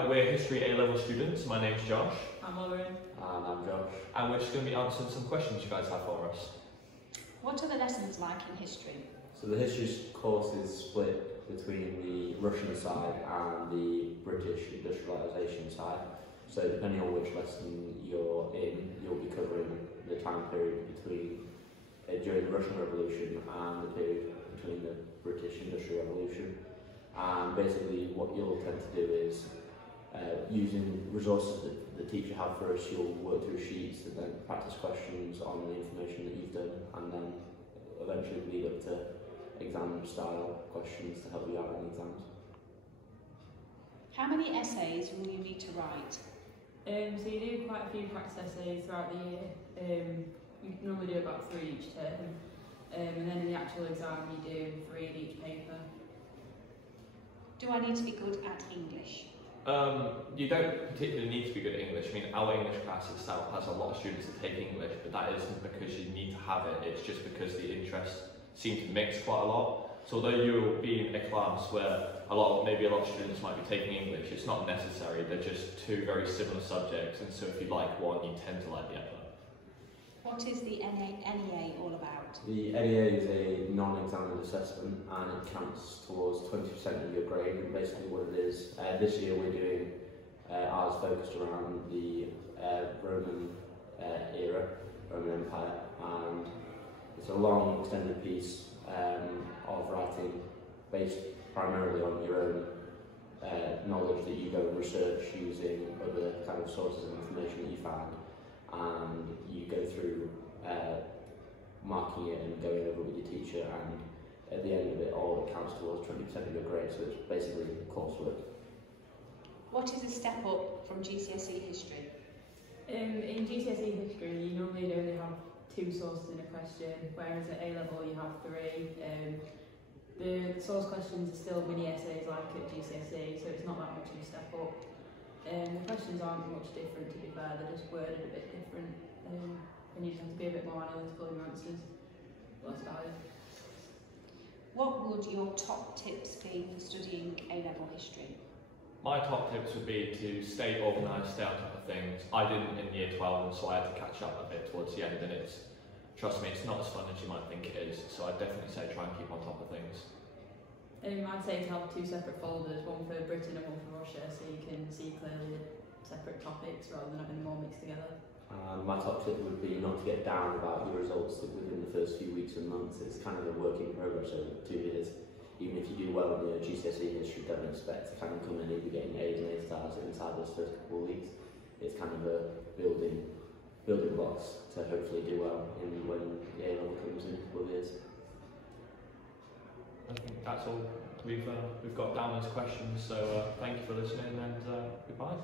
Hi, we're History A-level students. My name's Josh. I'm Lauren. And I'm Josh. And we're just going to be answering some questions you guys have for us. What are the lessons like in history? So the history course is split between the Russian side and the British industrialisation side. So depending on which lesson you're in, you'll be covering the time period between during the Russian Revolution and the period between the British Industrial Revolution. And basically what you'll tend to do is using resources that the teacher had for us, you'll work through sheets and then practice questions on the information that you've done, and then eventually lead up to exam style questions to help you out in the exams. How many essays will you need to write? So you do quite a few practice essays throughout the year. You normally do about 3 each term, and then in the actual exam you do 3 in each paper. Do I need to be good at English? You don't particularly need to be good at English. I mean, our English class itself has a lot of students that take English, but that isn't because you need to have it, it's just because the interests seem to mix quite a lot. So although you'll be in a class where maybe a lot of students might be taking English, it's not necessary, they're just two very similar subjects, and so if you like one, you tend to like the other. What is the NEA all about? The NEA is a non-examined assessment and it counts towards 20% of your grade, and basically what it is, this year we're doing ours focused around the Roman era, Roman Empire, and it's a long extended piece of writing based primarily on your own knowledge that you go and research using other kind of sources of information that you found, and you go through marking it and going over with your teacher, and at the end of it all it counts towards 20% of your grade, so it's basically coursework. What is a step up from GCSE history? In GCSE history you normally only have 2 sources in a question, whereas at A-level you have 3. The source questions are still mini essays like at GCSE, so it's not that much of a step up. The questions aren't much different, to be fair, they're just worded a bit different, and you just have to be a bit more analytical in your answers. That's about it. What would your top tips be for studying A-level history? My top tips would be to stay organised, stay on top of things. I didn't in year 12, and so I had to catch up a bit towards the end, and trust me, it's not as fun as you might think it is, so I'd definitely say try and keep on top of things. I'd say to have 2 separate folders, one for Britain and one for Russia, so you can see clearly separate topics rather than having them all mixed together. My top tip would be not to get down about your results within the first few weeks and months. It's kind of a work in progress over 2 years. Even if you do well in your GCSE history, don't expect to kind of come in and be getting A's and A stars inside those first couple of weeks. It's kind of a building blocks to hopefully do well when the A level comes in a couple of years. I think that's all we've got down as questions, so thank you for listening, and goodbye.